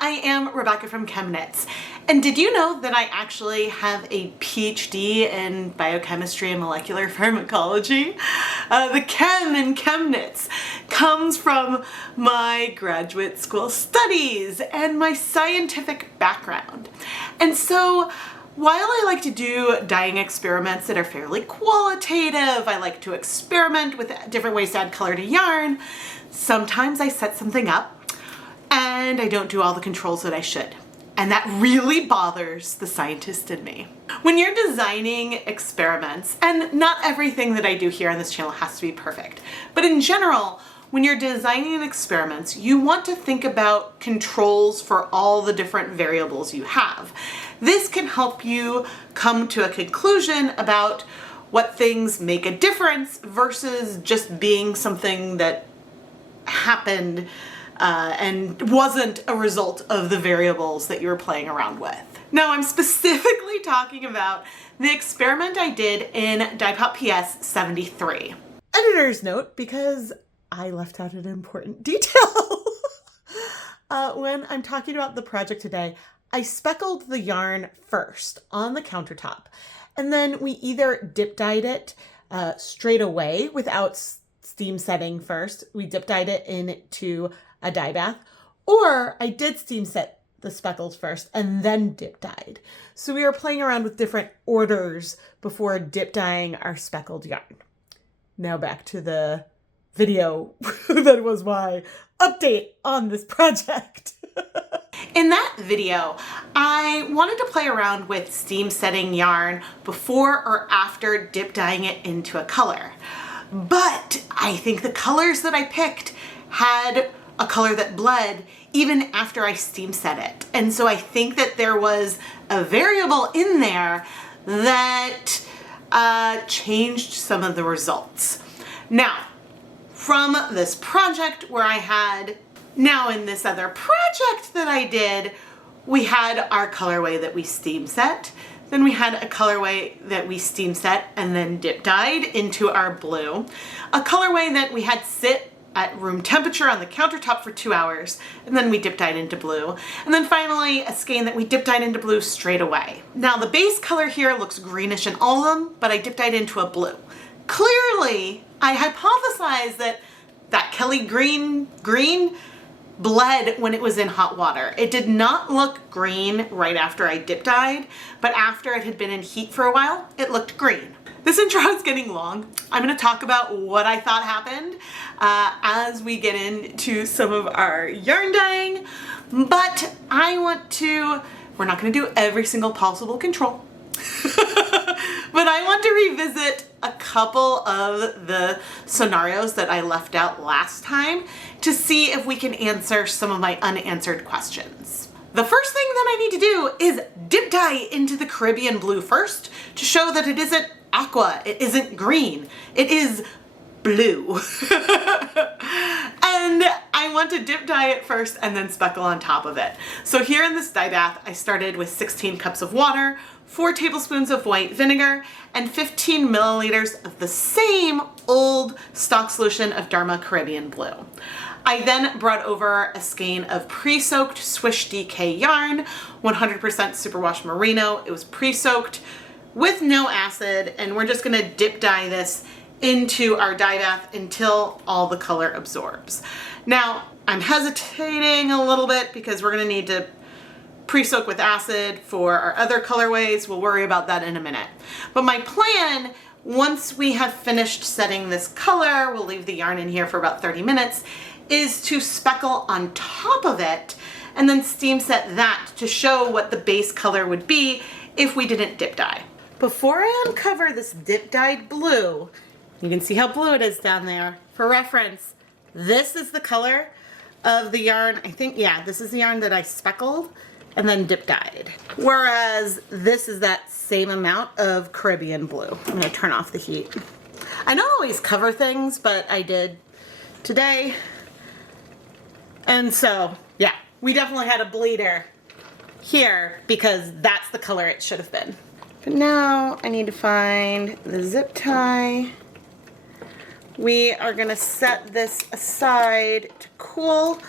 I am Rebecca from ChemKnits. And did you know that I actually have a PhD in biochemistry and molecular pharmacology? The chem in ChemKnits comes from my graduate school studies and my scientific background. And so while I like to do dyeing experiments that are fairly qualitative, I like to experiment with different ways to add color to yarn, sometimes I set something up and I don't do all the controls that I should. And that really bothers the scientist in me. When you're designing experiments, and not everything that I do here on this channel has to be perfect, but in general, when you're designing experiments, you want to think about controls for all the different variables you have. This can help you come to a conclusion about what things make a difference versus just being something that happened and wasn't a result of the variables that you were playing around with. Now, I'm specifically talking about the experiment I did in Dyepot PS 73. Editor's note, because I left out an important detail. When I'm talking about the project today, I speckled the yarn first on the countertop, and then we either dip dyed it straight away without steam setting first. We dip dyed it into a dye bath, or I did steam set the speckles first and then dip dyed. So we were playing around with different orders before dip dyeing our speckled yarn. Now back to the video that was my update on this project. In that video, I wanted to play around with steam setting yarn before or after dip dyeing it into a color. But I think the colors that I picked had a color that bled even after I steam set it. And so I think that there was a variable in there that changed some of the results. Now, from this project where I had, now in this other project that I did, we had our colorway that we steam set. Then we had a colorway that we steam set and then dip dyed into our blue. A colorway that we had sit at room temperature on the countertop for 2 hours, and then we dip dyed into blue. And then finally a skein that we dip dyed into blue straight away. Now the base color here looks greenish in all of them, but I dip dyed into a blue. Clearly, I hypothesized that Kelly green bled when it was in hot water. It did not look green right after I dip dyed, but after it had been in heat for a while, it looked green. This intro is getting long. I'm going to talk about what I thought happened as we get into some of our yarn dyeing, but we're not going to do every single possible control, but I want to revisit a couple of the scenarios that I left out last time to see if we can answer some of my unanswered questions. The first thing that I need to do is dip dye into the Caribbean blue first to show that it isn't aqua, it isn't green, it is blue. And I want to dip dye it first and then speckle on top of it. So here in this dye bath, I started with 16 cups of water, 4 tablespoons of white vinegar, and 15 milliliters of the same old stock solution of Dharma Caribbean Blue. I then brought over a skein of Presoaked Swish DK yarn, 100% superwash merino. It was pre-soaked with no acid, and we're just gonna dip dye this into our dye bath until all the color absorbs. Now, I'm hesitating a little bit because we're gonna need to pre-soak with acid for our other colorways. We'll worry about that in a minute. But my plan, once we have finished setting this color, we'll leave the yarn in here for about 30 minutes, is to speckle on top of it and then steam set that to show what the base color would be if we didn't dip dye. Before I uncover this dip dyed blue, you can see how blue it is down there. For reference, this is the color of the yarn. I think, yeah, this is the yarn that I speckled and then dip dyed. Whereas this is that same amount of Caribbean blue. I'm gonna turn off the heat. I don't always cover things, but I did today. And so, yeah, we definitely had a bleeder here because that's the color it should have been. But now I need to find the zip tie. We are gonna set this aside to cool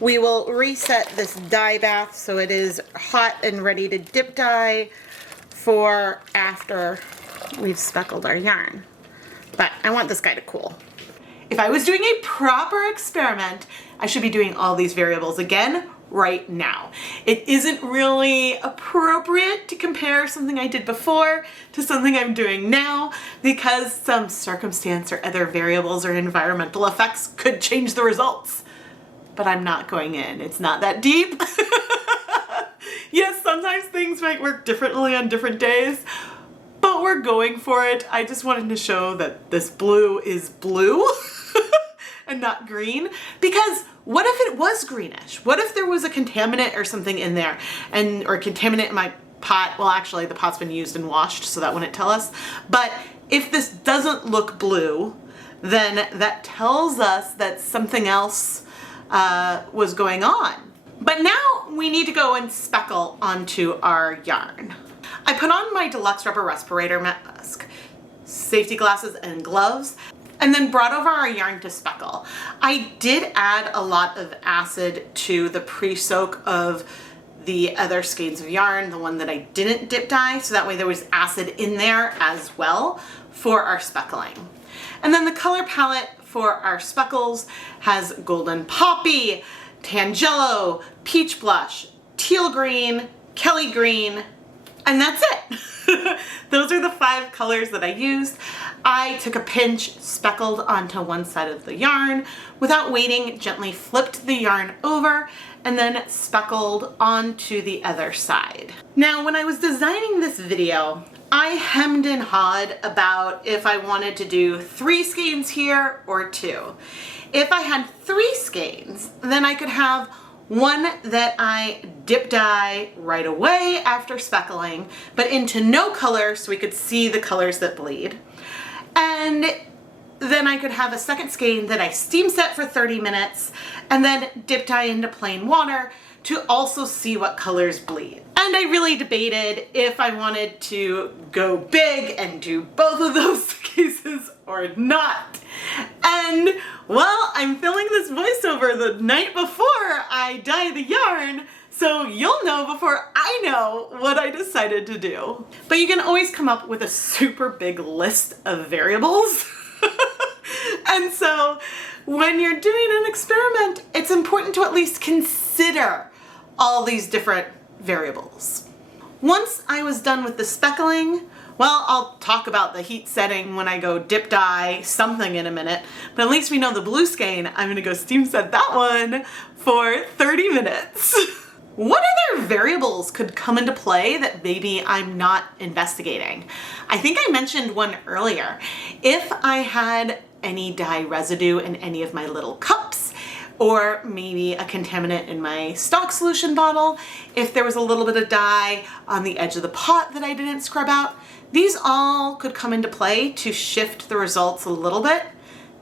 we will reset this dye bath so it is hot and ready to dip dye for after we've speckled our yarn. But I want this guy to cool. If I was doing a proper experiment, I should be doing all these variables again right now. It isn't really appropriate to compare something I did before to something I'm doing now because some circumstance or other variables or environmental effects could change the results. But I'm not going in. It's not that deep. Yes, sometimes things might work differently on different days, but we're going for it. I just wanted to show that this blue is blue and not green, because what if it was greenish? What if there was a contaminant or something in there or contaminant in my pot? Well, actually the pot's been used and washed, so that wouldn't tell us. But if this doesn't look blue, then that tells us that something else was going on. But now we need to go and speckle onto our yarn. I put on my deluxe rubber respirator mask, safety glasses and gloves, and then brought over our yarn to speckle. I did add a lot of acid to the pre-soak of the other skeins of yarn, the one that I didn't dip dye, so that way there was acid in there as well for our speckling. And then the color palette for our speckles has Golden Poppy, Tangelo, Peach Blush, Teal Green, Kelly Green, and that's it. Those are the 5 colors that I used. I took a pinch, speckled onto one side of the yarn. Without waiting, gently flipped the yarn over and then speckled onto the other side. Now, when I was designing this video, I hemmed and hawed about if I wanted to do 3 skeins here or 2. If I had 3 skeins, then I could have one that I dip dye right away after speckling, but into no color so we could see the colors that bleed. And then I could have a second skein that I steam set for 30 minutes and then dip dye into plain water to also see what colors bleed. And I really debated if I wanted to go big and do both of those cases or not. And well, I'm filming this voiceover the night before I dye the yarn, so you'll know before I know what I decided to do. But you can always come up with a super big list of variables. And so when you're doing an experiment, it's important to at least consider all these different variables. Once I was done with the speckling, well, I'll talk about the heat setting when I go dip dye something in a minute, but at least we know the blue skein, I'm gonna go steam set that one for 30 minutes. What other variables could come into play that maybe I'm not investigating? I think I mentioned one earlier. If I had any dye residue in any of my little cups, or maybe a contaminant in my stock solution bottle, if there was a little bit of dye on the edge of the pot that I didn't scrub out, these all could come into play to shift the results a little bit.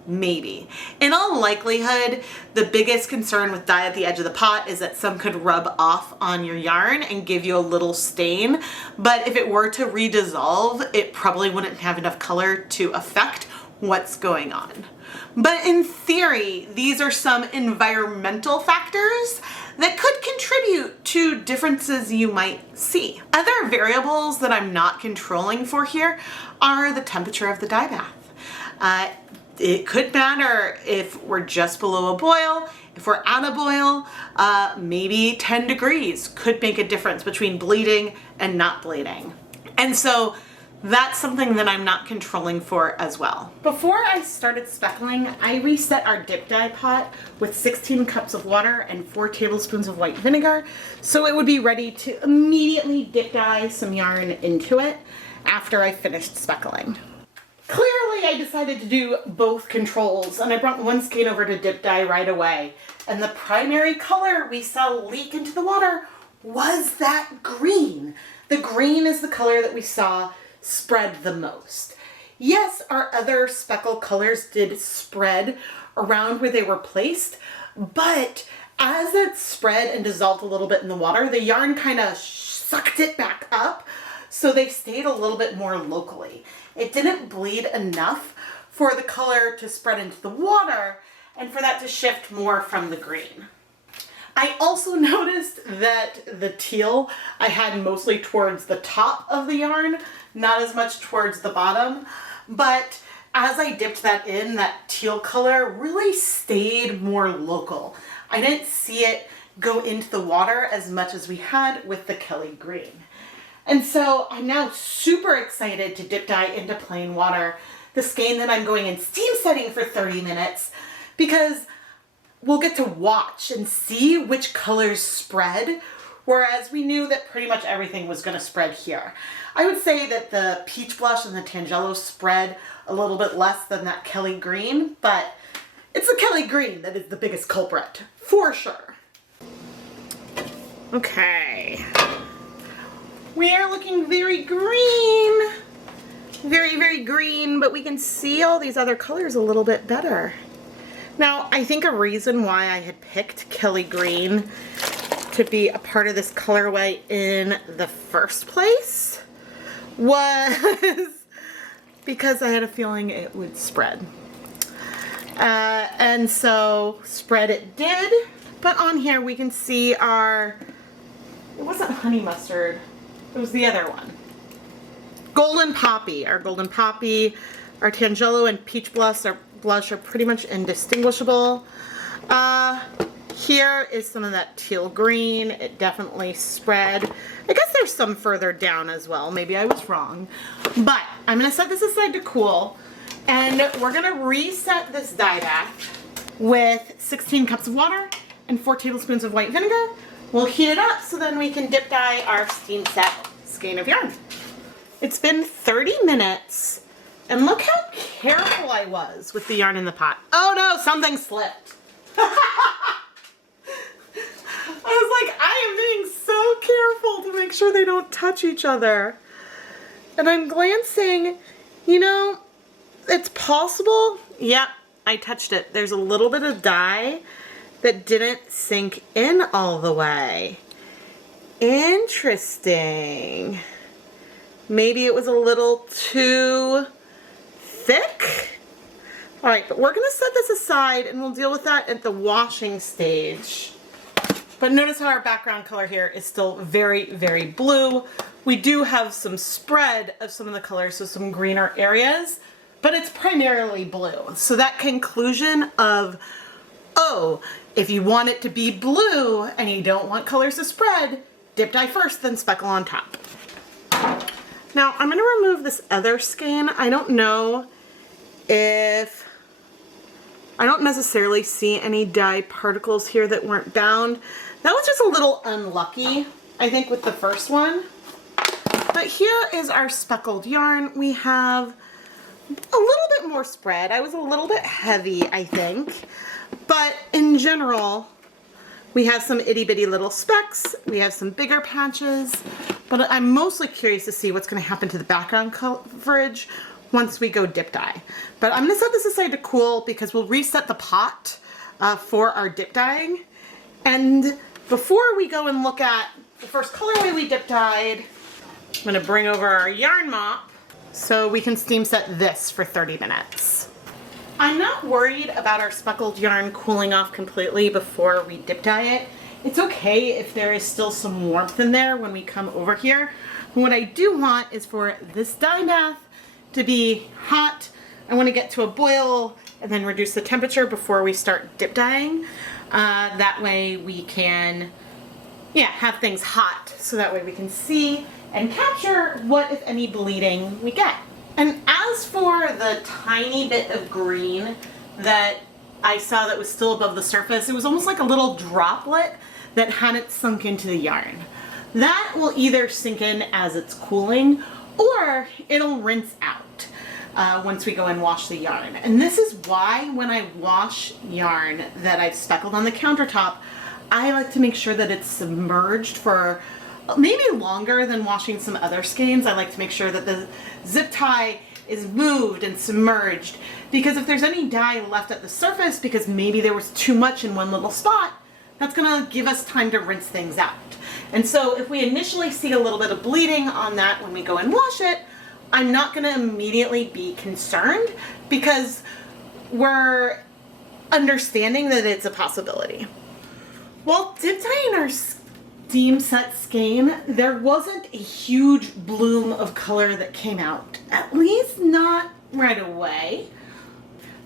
Maybe. In all likelihood, the biggest concern with dye at the edge of the pot is that some could rub off on your yarn and give you a little stain, but if it were to redissolve, it probably wouldn't have enough color to affect what's going on. But in theory, these are some environmental factors that could contribute to differences you might see. Other variables that I'm not controlling for here are the temperature of the dye bath. It could matter if we're just below a boil, if we're at a boil, maybe 10 degrees could make a difference between bleeding and not bleeding. And so that's something that I'm not controlling for as well. Before I started speckling, I reset our dip dye pot with 16 cups of water and 4 tablespoons of white vinegar, so it would be ready to immediately dip dye some yarn into it after I finished speckling. Clearly I decided to do both controls, and I brought one skein over to dip dye right away. And the primary color we saw leak into the water was that green. The green is the color that we saw spread the most. Yes, our other speckle colors did spread around where they were placed, but as it spread and dissolved a little bit in the water, the yarn kind of sucked it back up, so they stayed a little bit more locally. It didn't bleed enough for the color to spread into the water and for that to shift more from the green. I also noticed that the teal I had mostly towards the top of the yarn, not as much towards the bottom, but as I dipped that in, that teal color really stayed more local. I didn't see it go into the water as much as we had with the Kelly green. And so I'm now super excited to dip dye into plain water the skein that I'm going in steam setting for 30 minutes, because we'll get to watch and see which colors spread, whereas we knew that pretty much everything was going to spread here. I would say that the peach blush and the Tangelo spread a little bit less than that Kelly green, but it's the Kelly green that is the biggest culprit, for sure. Okay. We are looking very green. Very, very green, but we can see all these other colors a little bit better. Now, I think a reason why I had picked Kelly green to be a part of this colorway in the first place was because I had a feeling it would spread. And so spread it did, but on here we can see it wasn't honey mustard, it was the other one. Golden Poppy, our Tangelo and Peach Blush are pretty much indistinguishable. Here is some of that teal green. It definitely spread. I guess there's some further down as well. Maybe I was wrong. But I'm going to set this aside to cool. And we're going to reset this dye bath with 16 cups of water and 4 tablespoons of white vinegar. We'll heat it up so then we can dip dye our steam set skein of yarn. It's been 30 minutes, and look how careful I was with the yarn in the pot. Oh no, something slipped. I was like, I am being so careful to make sure they don't touch each other. And I'm glancing, you know, it's possible. Yep, I touched it. There's a little bit of dye that didn't sink in all the way. Interesting. Maybe it was a little too thick. All right, but we're gonna set this aside and we'll deal with that at the washing stage. But notice how our background color here is still very, very blue. We do have some spread of some of the colors, so some greener areas, but it's primarily blue. So that conclusion of, oh, if you want it to be blue and you don't want colors to spread, dip dye first, then speckle on top. Now I'm going to remove this other skein. I don't necessarily see any dye particles here that weren't bound. That was just a little unlucky, I think, with the first one. But here is our speckled yarn. We have a little bit more spread. I was a little bit heavy, I think. But in general, we have some itty bitty little specks. We have some bigger patches. But I'm mostly curious to see what's going to happen to the background coverage once we go dip dye. But I'm going to set this aside to cool because we'll reset the pot for our dip dyeing. And before we go and look at the first colorway we dip dyed, I'm going to bring over our yarn mop so we can steam set this for 30 minutes. I'm not worried about our speckled yarn cooling off completely before we dip dye it. It's okay if there is still some warmth in there when we come over here. What I do want is for this dye bath to be hot. I want to get to a boil and then reduce the temperature before we start dip dyeing. That way we can, have things hot so that way we can see and capture what, if any, bleeding we get. And as for the tiny bit of green that I saw that was still above the surface, it was almost like a little droplet that hadn't sunk into the yarn. That will either sink in as it's cooling or it'll rinse out once we go and wash the yarn. And this is why when I wash yarn that I've speckled on the countertop, I like to make sure that it's submerged for maybe longer than washing some other skeins. I like to make sure that the zip tie is moved and submerged, because if there's any dye left at the surface because maybe there was too much in one little spot, that's gonna give us time to rinse things out. And so if we initially see a little bit of bleeding on that when we go and wash it, I'm not gonna immediately be concerned because we're understanding that it's a possibility. While dip dyeing our steam set skein, there wasn't a huge bloom of color that came out, at least not right away.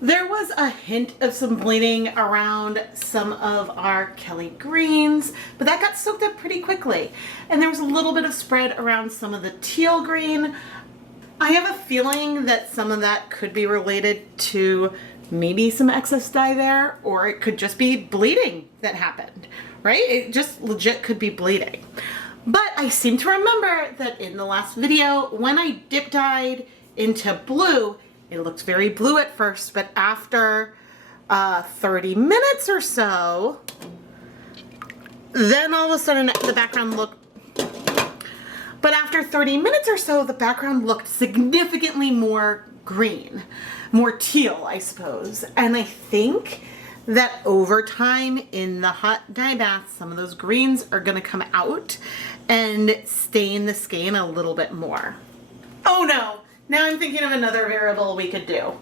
There was a hint of some bleeding around some of our Kelly greens, but that got soaked up pretty quickly. And there was a little bit of spread around some of the teal green. I have a feeling that some of that could be related to maybe some excess dye there, or it could just be bleeding that happened, right? It just legit could be bleeding. But I seem to remember that in the last video, when I dip dyed into blue, it looked very blue at first, but after 30 minutes or so, then all of a sudden the background looked, but after 30 minutes or so, the background looked significantly more green, more teal, I suppose. And I think that over time in the hot dye bath, some of those greens are gonna come out and stain the skein a little bit more. Oh no! Now I'm thinking of another variable we could do.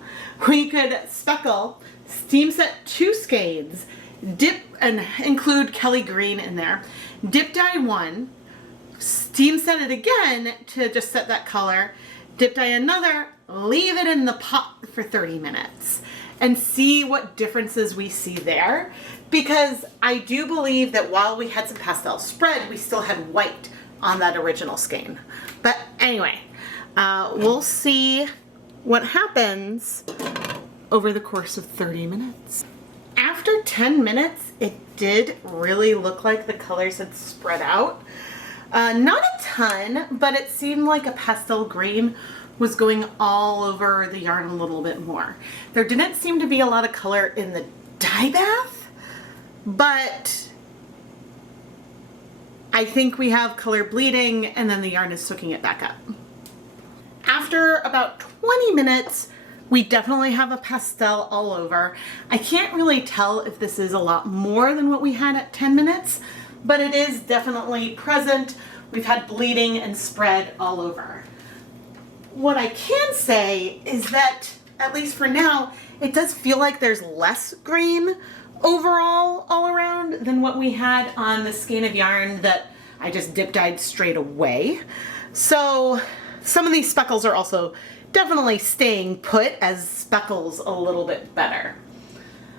We could speckle, steam set 2 skeins, dip and include Kelly green in there, dip dye 1, steam set it again to just set that color, dip dye another, leave it in the pot for 30 minutes and see what differences we see there. Because I do believe that while we had some pastel spread, we still had white on that original skein. But anyway, we'll see what happens over the course of 30 minutes. After 10 minutes, it did really look like the colors had spread out. Not a ton, but it seemed like a pastel green was going all over the yarn a little bit more. There didn't seem to be a lot of color in the dye bath, but I think we have color bleeding and then the yarn is soaking it back up. After about 20 minutes, we definitely have a pastel all over. I can't really tell if this is a lot more than what we had at 10 minutes, but it is definitely present. We've had bleeding and spread all over. What I can say is that, at least for now, it does feel like there's less green overall all around than what we had on the skein of yarn that I just dip dyed straight away. So some of these speckles are also definitely staying put as speckles a little bit better.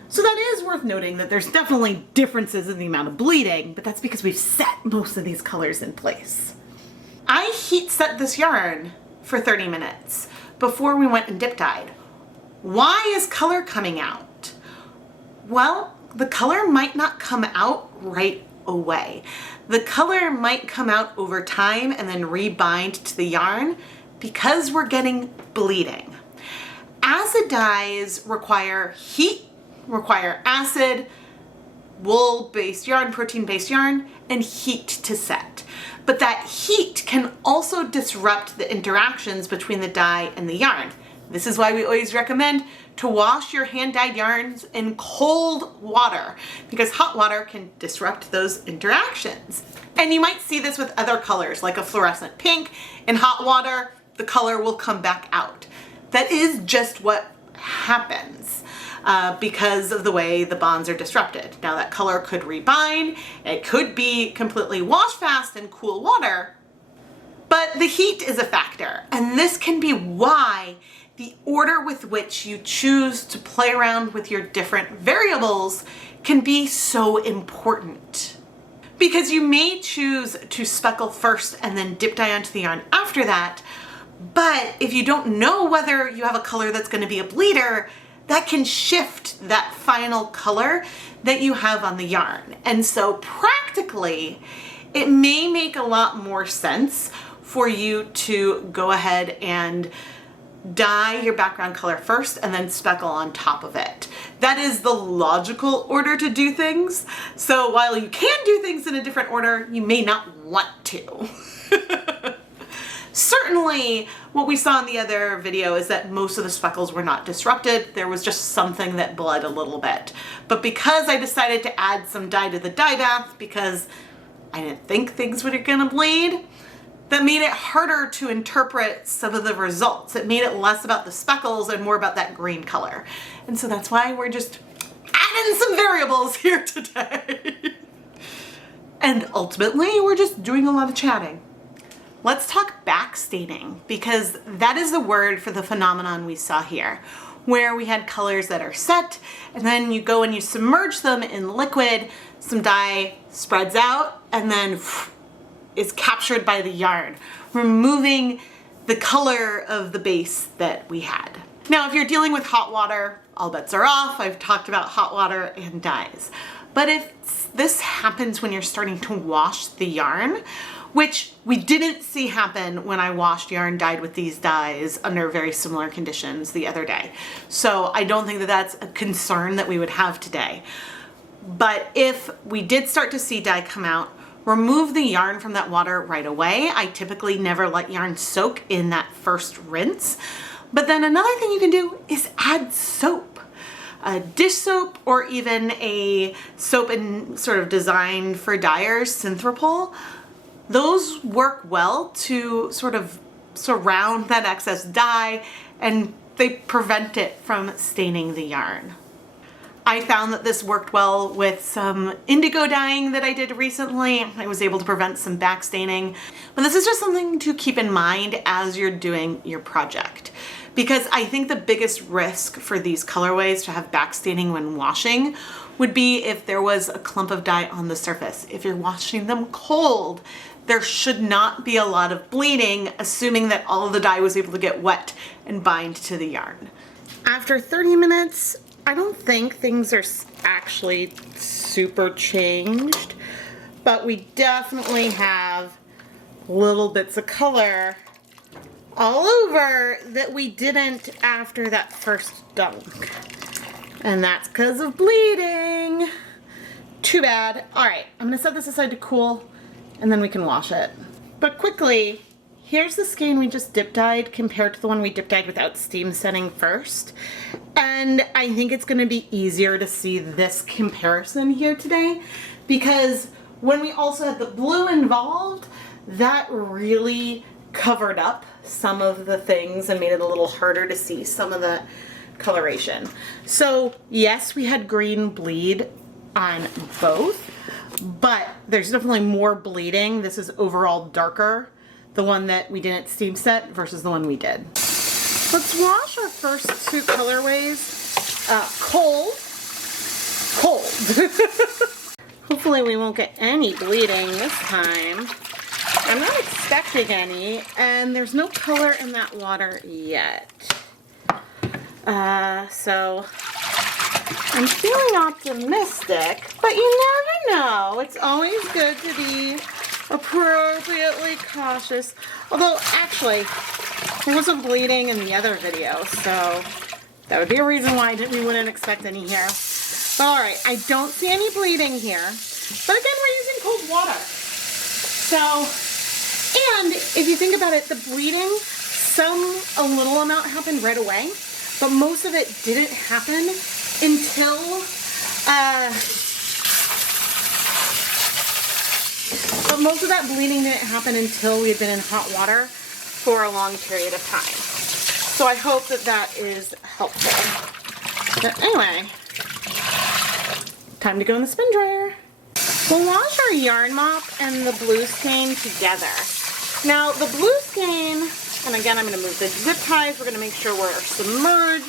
So that is worth noting that there's definitely differences in the amount of bleeding, but that's because we've set most of these colors in place. I heat set this yarn for 30 minutes before we went and dip dyed. Why is color coming out? Well, the color might not come out right away. The color might come out over time and then rebind to the yarn because we're getting bleeding. Acid dyes require heat, require acid, wool-based yarn, protein-based yarn, and heat to set. But that heat can also disrupt the interactions between the dye and the yarn. This is why we always recommend to wash your hand-dyed yarns in cold water, because hot water can disrupt those interactions. And you might see this with other colors, like a fluorescent pink. In hot water, the color will come back out. That is just what happens because of the way the bonds are disrupted. Now that color could rebind, it could be completely wash fast in cool water, but the heat is a factor. And this can be why the order with which you choose to play around with your different variables can be so important. Because you may choose to speckle first and then dip dye onto the yarn after that, but if you don't know whether you have a color that's going to be a bleeder, that can shift that final color that you have on the yarn. And so practically, it may make a lot more sense for you to go ahead and dye your background color first and then speckle on top of it. That is the logical order to do things. So while you can do things in a different order, you may not want to. Certainly, what we saw in the other video is that most of the speckles were not disrupted. There was just something that bled a little bit. But because I decided to add some dye to the dye bath because I didn't think things were gonna bleed, that made it harder to interpret some of the results. It made it less about the speckles and more about that green color. And so that's why we're just adding some variables here today. And ultimately, we're just doing a lot of chatting. Let's talk backstaining, because that is the word for the phenomenon we saw here, where we had colors that are set, and then you go and you submerge them in liquid, some dye spreads out, and then is captured by the yarn, removing the color of the base that we had. Now, if you're dealing with hot water, all bets are off. I've talked about hot water and dyes. But if this happens when you're starting to wash the yarn, which we didn't see happen when I washed yarn dyed with these dyes under very similar conditions the other day. So I don't think that that's a concern that we would have today. But if we did start to see dye come out, remove the yarn from that water right away. I typically never let yarn soak in that first rinse. But then another thing you can do is add soap. A dish soap, or even a soap sort of designed for dyers, Synthropol. Those work well to sort of surround that excess dye, and they prevent it from staining the yarn. I found that this worked well with some indigo dyeing that I did recently. I was able to prevent some backstaining. But this is just something to keep in mind as you're doing your project. Because I think the biggest risk for these colorways to have backstaining when washing would be if there was a clump of dye on the surface. If you're washing them cold, there should not be a lot of bleeding, assuming that all of the dye was able to get wet and bind to the yarn. After 30 minutes, I don't think things are actually super changed, but we definitely have little bits of color all over that we didn't after that first dunk. And that's because of bleeding. Too bad. All right, I'm gonna set this aside to cool, and then we can wash it. But quickly, here's the skein we just dip dyed compared to the one we dip dyed without steam setting first. And I think it's gonna be easier to see this comparison here today, because when we also had the blue involved, that really covered up some of the things and made it a little harder to see some of the coloration. So yes, we had green bleed on both, but there's definitely more bleeding. This is overall darker, the one that we didn't steam set versus the one we did. Let's wash our first two colorways cold. Hopefully we won't get any bleeding this time. I'm not expecting any, and there's no color in that water yet. So I'm feeling optimistic, but you never know. It's always good to be appropriately cautious. Although, actually, there wasn't bleeding in the other video, so that would be a reason why we wouldn't expect any here. But all right, I don't see any bleeding here. But again, we're using cold water. So, and if you think about it, the bleeding, a little amount happened right away, but most of it didn't happen until, but most of that bleeding didn't happen until we had been in hot water for a long period of time. So I hope that that is helpful. But anyway, time to go in the spin dryer. We'll wash our yarn mop and the blue skein together. Now the blue skein, and again I'm going to move the zip ties, we're going to make sure we're submerged.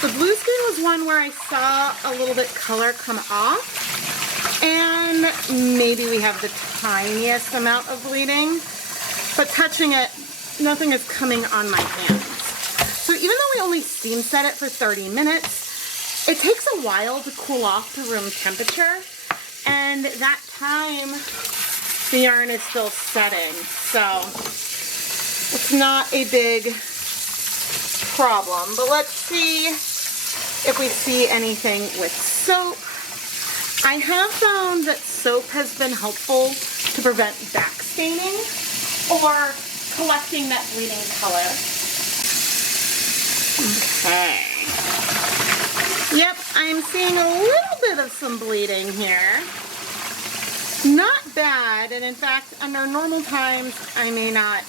The blue skein was one where I saw a little bit color come off, and maybe we have the tiniest amount of bleeding, but touching it, nothing is coming on my hands. So even though we only steam set it for 30 minutes, it takes a while to cool off to room temperature, and that time the yarn is still setting, so it's not a big problem. But let's see if we see anything with soap. I have found that soap has been helpful to prevent backstaining or collecting that bleeding color. Okay. Yep, I'm seeing a little bit of some bleeding here. Not bad, and in fact, under normal times, I may not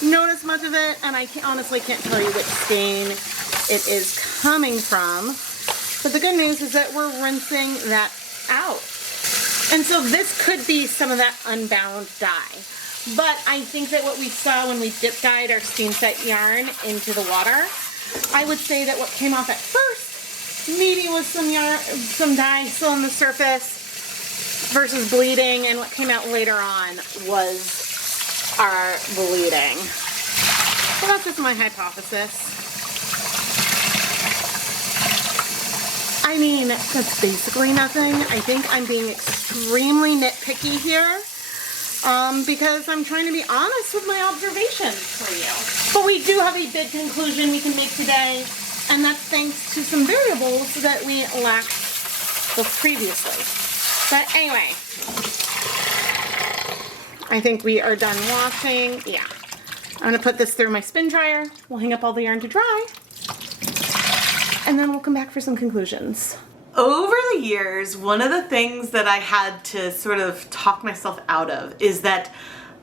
notice much of it, and I honestly can't tell you which stain it is coming from. But the good news is that we're rinsing that out. And so this could be some of that unbound dye. But I think that what we saw when we dip dyed our steam set yarn into the water, I would say that what came off at first maybe was some dye still on the surface versus bleeding, and what came out later on was our bleeding. So that's just my hypothesis. I mean, that's basically nothing. I think I'm being extremely nitpicky here because I'm trying to be honest with my observations for you. But we do have a big conclusion we can make today, and that's thanks to some variables that we lacked previously. But anyway, I think we are done washing. Yeah. I'm going to put this through my spin dryer. We'll hang up all the yarn to dry, and then we'll come back for some conclusions. Over the years, one of the things that I had to sort of talk myself out of is that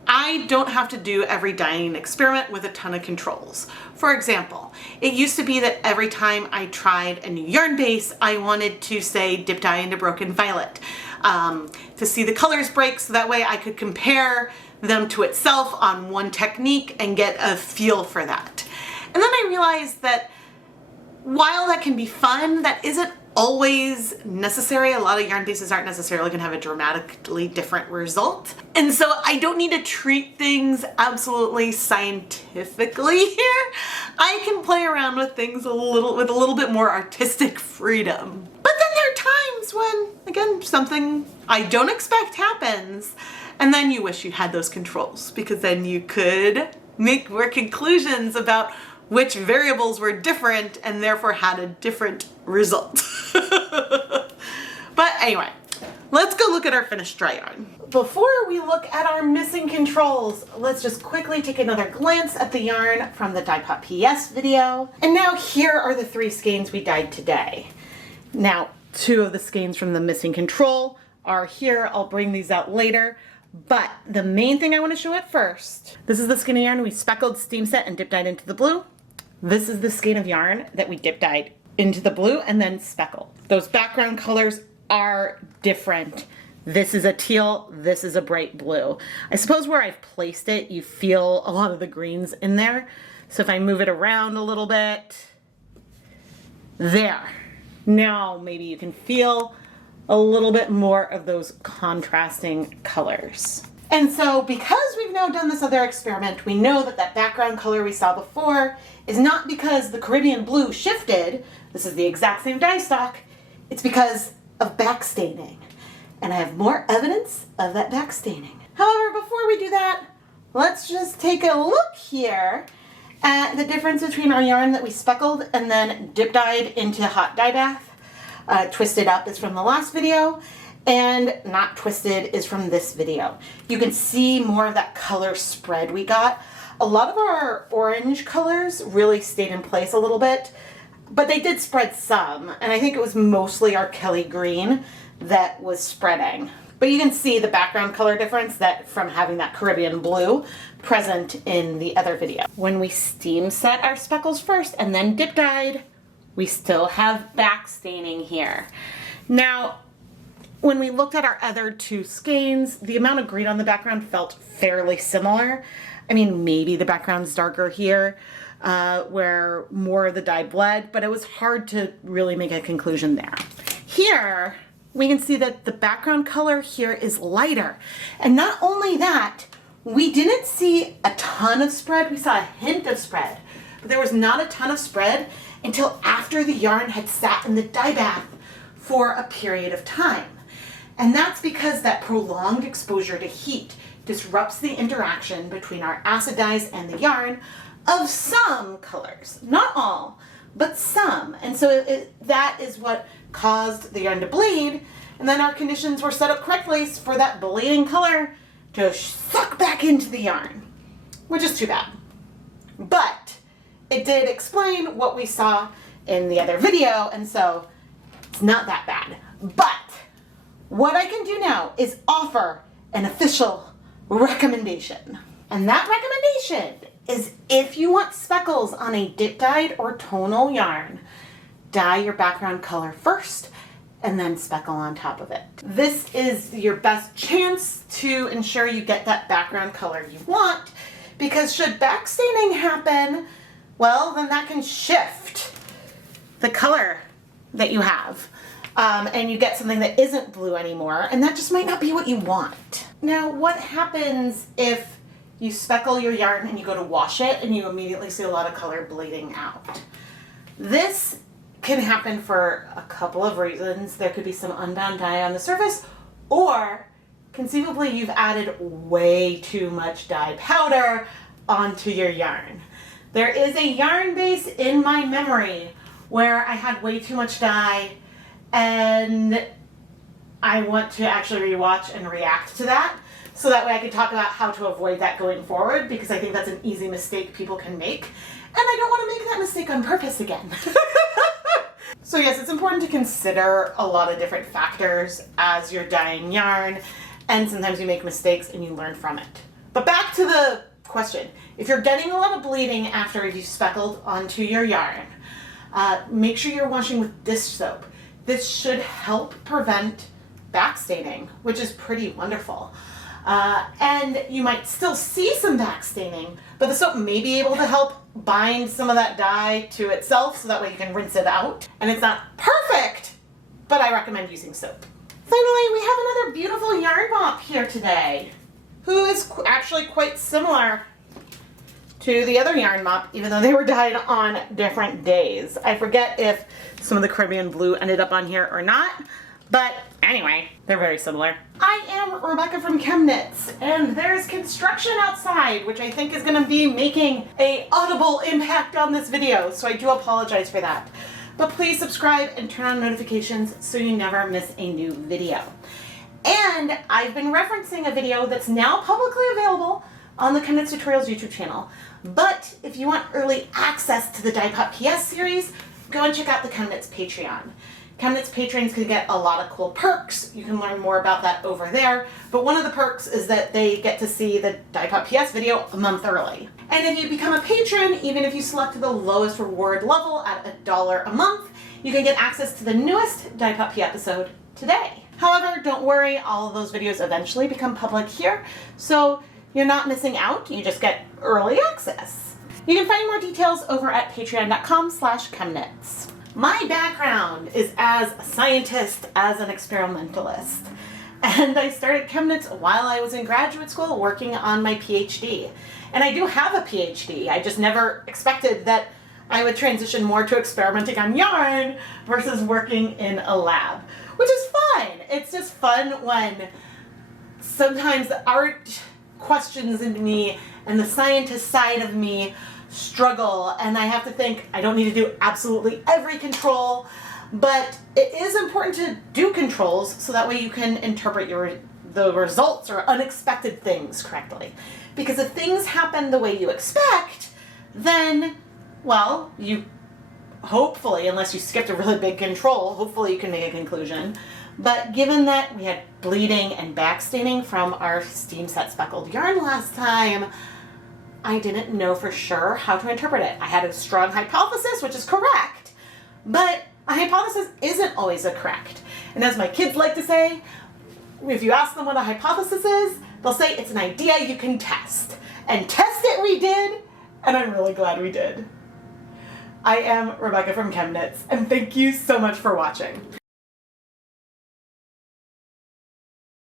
I don't have to do every dyeing experiment with a ton of controls. For example, it used to be that every time I tried a new yarn base, I wanted to say dip dye into Broken Violet to see the colors break, so that way I could compare them to itself on one technique and get a feel for that. And then I realized that while that can be fun, that isn't always necessary. A lot of yarn bases aren't necessarily going to have a dramatically different result. And so I don't need to treat things absolutely scientifically here. I can play around with things with a little bit more artistic freedom. But then there are times when, again, something I don't expect happens, and then you wish you had those controls, because then you could make more conclusions about which variables were different and therefore had a different result. But anyway, let's go look at our finished dry yarn. Before we look at our missing controls, let's just quickly take another glance at the yarn from the Dyepot PS video. And now here are the 3 skeins we dyed today. Now, 2 of the skeins from the missing control are here. I'll bring these out later. But the main thing I want to show at first, this is the skein of yarn we speckled, steam set, and dip dyed into the blue. This is the skein of yarn that we dip dyed into the blue and then speckled. Those background colors are different. This is a teal, this is a bright blue. I suppose where I've placed it, you feel a lot of the greens in there. So if I move it around a little bit, there. Now maybe you can feel a little bit more of those contrasting colors. And so because we've now done this other experiment, we know that that background color we saw before is not because the Caribbean blue shifted. This is the exact same dye stock. It's because of backstaining. And I have more evidence of that backstaining. However, before we do that, let's just take a look here at the difference between our yarn that we speckled and then dip dyed into hot dye bath. Twisted up is from the last video, and not twisted is from this video. You can see more of that color spread we got. A lot of our orange colors really stayed in place a little bit, but they did spread some, and I think it was mostly our Kelly green that was spreading. But you can see the background color difference that from having that Caribbean blue present in the other video. When we steam set our speckles first and then dip dyed, we still have backstaining here. Now, when we looked at our other 2 skeins, the amount of green on the background felt fairly similar. I mean, maybe the background's darker here, where more of the dye bled, but it was hard to really make a conclusion there. Here, we can see that the background color here is lighter. And not only that, we didn't see a ton of spread. We saw a hint of spread, but there was not a ton of spread until after the yarn had sat in the dye bath for a period of time. And that's because that prolonged exposure to heat disrupts the interaction between our acid dyes and the yarn of some colors. Not all, but some. And so that is what caused the yarn to bleed, and then our conditions were set up correctly for that bleeding color to suck back into the yarn, which is too bad. But it did explain what we saw in the other video, and so it's not that bad. But what I can do now is offer an official recommendation. And that recommendation is, if you want speckles on a dip dyed or tonal yarn, dye your background color first and then speckle on top of it. This is your best chance to ensure you get that background color you want, because should backstaining happen, well, then that can shift the color that you have. And you get something that isn't blue anymore, and that just might not be what you want. Now, what happens if you speckle your yarn and you go to wash it and you immediately see a lot of color bleeding out? This can happen for a couple of reasons. There could be some unbound dye on the surface, or conceivably you've added way too much dye powder onto your yarn. There is a yarn base in my memory where I had way too much dye, and I want to actually rewatch and react to that, so that way I can talk about how to avoid that going forward, because I think that's an easy mistake people can make, and I don't want to make that mistake on purpose again. So yes, it's important to consider a lot of different factors as you're dyeing yarn, and sometimes you make mistakes and you learn from it. But back to the question. If you're getting a lot of bleeding after you've speckled onto your yarn, make sure you're washing with dish soap. This should help prevent backstaining, which is pretty wonderful. And you might still see some backstaining, but the soap may be able to help bind some of that dye to itself, so that way you can rinse it out. And it's not perfect, but I recommend using soap. Finally, we have another beautiful yarn mop here today, who is actually quite similar to the other yarn mop, even though they were dyed on different days. I forget if some of the Caribbean blue ended up on here or not, but anyway, they're very similar. I am Rebecca from ChemKnits, and there's construction outside, which I think is going to be making an audible impact on this video, so I do apologize for that. But please subscribe and turn on notifications so you never miss a new video. And I've been referencing a video that's now publicly available on the ChemKnits Tutorials YouTube channel. But if you want early access to the Dyepot PS series, go and check out the ChemKnits Patreon. ChemKnits patrons can get a lot of cool perks. You can learn more about that over there. But one of the perks is that they get to see the Dyepot PS video a month early. And if you become a patron, even if you select the lowest reward level at $1 a month, you can get access to the newest Dyepot P episode today. However, don't worry, all of those videos eventually become public here, so you're not missing out, you just get early access. You can find more details over at patreon.com/ChemKnits. My background is as a scientist, as an experimentalist, and I started ChemKnits while I was in graduate school working on my PhD. And I do have a PhD, I just never expected that I would transition more to experimenting on yarn versus working in a lab, which is fine. It's just fun when sometimes the art questions in me and the scientist side of me struggle, and I have to think I don't need to do absolutely every control, but it is important to do controls so that way you can interpret the results or unexpected things correctly. Because if things happen the way you expect, then, well, you hopefully, unless you skipped a really big control, hopefully you can make a conclusion. But given that we had bleeding and backstaining from our steam set speckled yarn last time, I didn't know for sure how to interpret it. I had a strong hypothesis, which is correct, but a hypothesis isn't always a correct. And as my kids like to say, if you ask them what a hypothesis is, they'll say it's an idea you can test. And test it we did, and I'm really glad we did. I am Rebecca from ChemKnits, and thank you so much for watching.